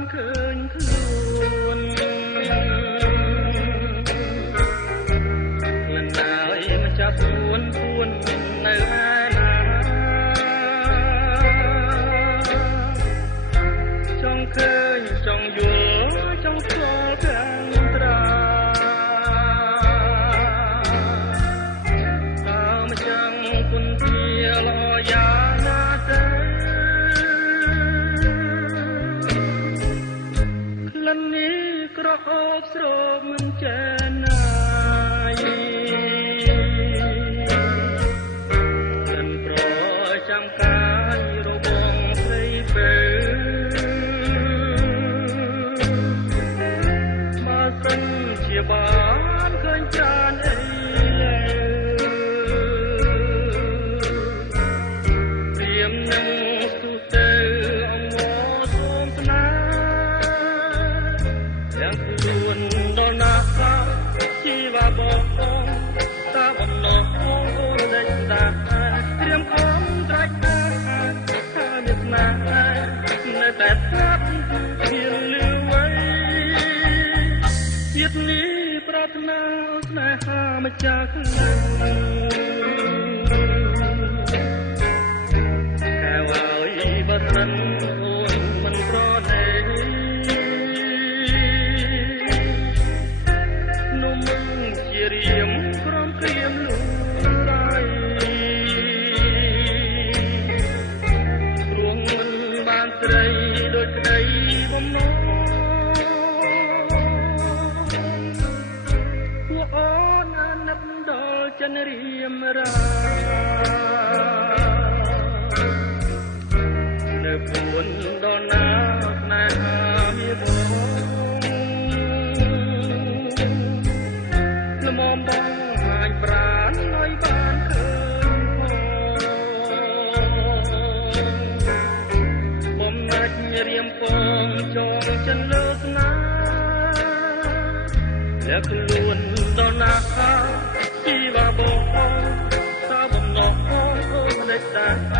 បានឃើញខ្លួនលំដាយមកចាប់ខ្លួននៅឯណាចង់ឃើញចង់យល់ចង់ស្គាល់ទាំងត្រាតាមចឹងគុណជាលយ៉ាណាទេក្លិននេះក្រអូបស្រោបមិនចេះណាយក្លិនប្រចាំកាយរបងស្រីពេលមកសិនជាបានឃើញចានអីលែព្រាមនឹងទូទៅអង្គសូមស្នាទាំងខ្លួនដល់ណាជីវៈបងតាបំណងអូនដេញតាត្រៀមខំត្រាច់តាថាមានស្នានៅតែស្ងាត់ព្រៀងលឺໄວជាតិនេះប្រាថ្នាស្នេហាម្ចាស់ក្លាកែវឲ្យបើសិនអូនមិនប្រណេនោះមិនជារៀមក្រំព្រាមលូរៃព្រោះមិនបានត្រីដូចក្តីបំណងពួកអូនអាណិតដល់ចិនរៀមរានៅពួនដល់ណាស្នេហាមានល្មមបងហាញប្រានឲ្យបានឃើញបំណាច់រៀមពងចងចិនលើស្នាและខ្លួនដល់ណាជីវៈបងតាបំណងអូនដេចតា